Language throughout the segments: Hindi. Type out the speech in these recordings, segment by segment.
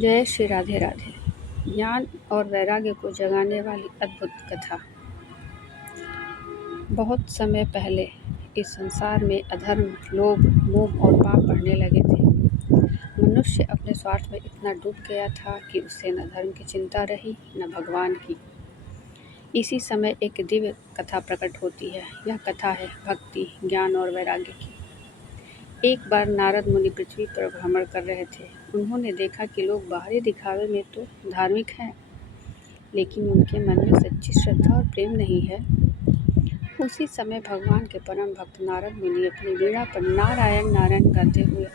जय श्री राधे राधे। ज्ञान और वैराग्य को जगाने वाली अद्भुत कथा। बहुत समय पहले इस संसार में अधर्म, लोभ, मोह और पाप बढ़ने लगे थे। मनुष्य अपने स्वार्थ में इतना डूब गया था कि उसे न धर्म की चिंता रही न भगवान की। इसी समय एक दिव्य कथा प्रकट होती है। यह कथा है भक्ति, ज्ञान और वैराग्य की। एक बार नारद मुनि पृथ्वी पर भ्रमण कर रहे थे। उन्होंने देखा कि लोग बाहरी दिखावे में तो धार्मिक हैं, लेकिन उनके मन में सच्ची श्रद्धा और प्रेम नहीं है। उसी समय भगवान के परम भक्त नारद मुनि अपनी वीणा पर नारायण नारायण गाते हुए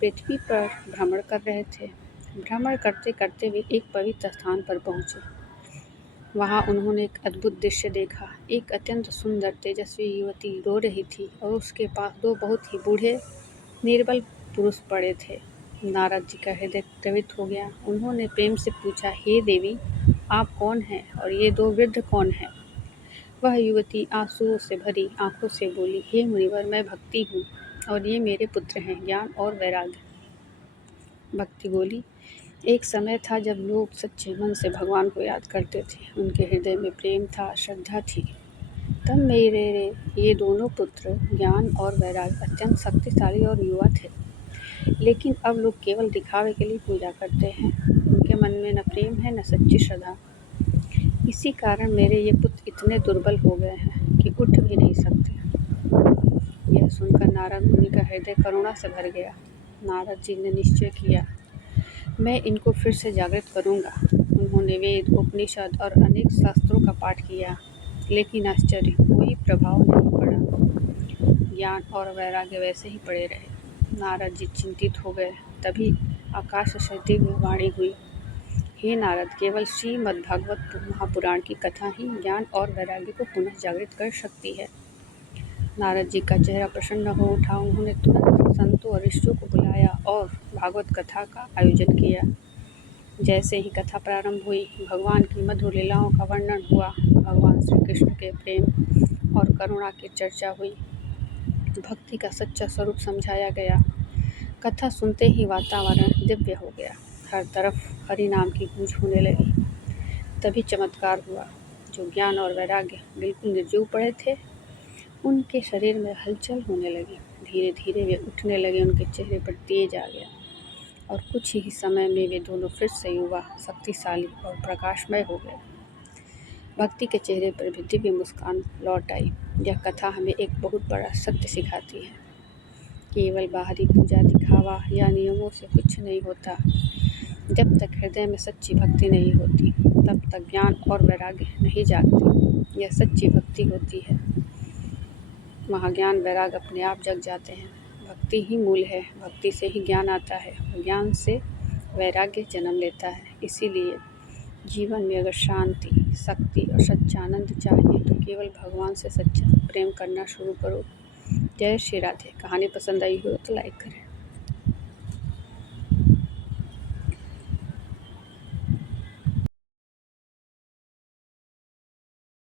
पृथ्वी पर भ्रमण कर रहे थे। भ्रमण करते करते वे एक पवित्र स्थान पर पहुंचे। वहां उन्होंने एक अद्भुत दृश्य देखा। एक अत्यंत सुंदर तेजस्वी युवती रो रही थी और उसके पास दो बहुत ही बूढ़े निर्बल पुरुष पड़े थे। नारद जी का हृदय द्रवित हो गया। उन्होंने प्रेम से पूछा, हे देवी, आप कौन हैं और ये दो वृद्ध कौन हैं? वह युवती आंसुओं से भरी आंखों से बोली, हे मुनिवर, मैं भक्ति हूँ और ये मेरे पुत्र हैं, ज्ञान और वैराग्य। भक्ति बोली, एक समय था जब लोग सच्चे मन से भगवान को याद करते थे। उनके हृदय में प्रेम था, श्रद्धा थी। तब मेरे ये दोनों पुत्र ज्ञान और वैराग्य अत्यंत शक्तिशाली और युवा थे। लेकिन अब लोग केवल दिखावे के लिए पूजा करते हैं। उनके मन में न प्रेम है न सच्ची श्रद्धा। इसी कारण मेरे ये पुत्र इतने दुर्बल हो गए हैं कि उठ भी नहीं सकते। यह सुनकर नारद मुनि का हृदय करुणा से भर गया। नारद जी ने निश्चय किया, मैं इनको फिर से जागृत करूंगा। उन्होंने वेद, उपनिषद और अनेक शास्त्रों का पाठ किया, लेकिन आश्चर्य, कोई प्रभाव नहीं पड़ा। ज्ञान और वैराग्य वैसे ही पड़े रहे। नारद जी चिंतित हो गए। तभी आकाश से दिव्य वाणी हुई, हे नारद, केवल श्रीमद्भागवत महापुराण की कथा ही ज्ञान और वैराग्य को पुनः जागृत कर सकती है। नारद जी का चेहरा प्रसन्न हो उठा। उन्होंने तुरंत संतों और ऋषियों को बुलाया और भागवत कथा का आयोजन किया। जैसे ही कथा प्रारंभ हुई, भगवान की मधुर लीलाओं का वर्णन हुआ। भगवान श्री कृष्ण के प्रेम और करुणा की चर्चा हुई। भक्ति का सच्चा स्वरूप समझाया गया। कथा सुनते ही वातावरण दिव्य हो गया। हर तरफ हरि नाम की गूंज होने लगी। तभी चमत्कार हुआ। जो ज्ञान और वैराग्य बिल्कुल निर्जीव पड़े थे, उनके शरीर में हलचल होने लगी। धीरे धीरे वे उठने लगे। उनके चेहरे पर तेज आ गया और कुछ ही समय में वे दोनों फिर से युवा, शक्तिशाली और प्रकाशमय हो गए। भक्ति के चेहरे पर भी दिव्य मुस्कान लौट आई। यह कथा हमें एक बहुत बड़ा सत्य सिखाती है। केवल बाहरी पूजा, दिखावा या नियमों से कुछ नहीं होता। जब तक हृदय में सच्ची भक्ति नहीं होती, तब तक ज्ञान और वैराग्य नहीं जागते। यह सच्ची भक्ति होती है, वहाँ ज्ञान वैराग्य अपने आप जग जाते हैं। भक्ति ही मूल है। भक्ति से ही ज्ञान आता है और ज्ञान से वैराग्य जन्म लेता है। इसीलिए जीवन में अगर शांति, शक्ति और सच्चा आनंद चाहिए तो केवल भगवान से सच्चा प्रेम करना शुरू करो। जय श्री राधे। कहानी पसंद आई हो तो लाइक करें।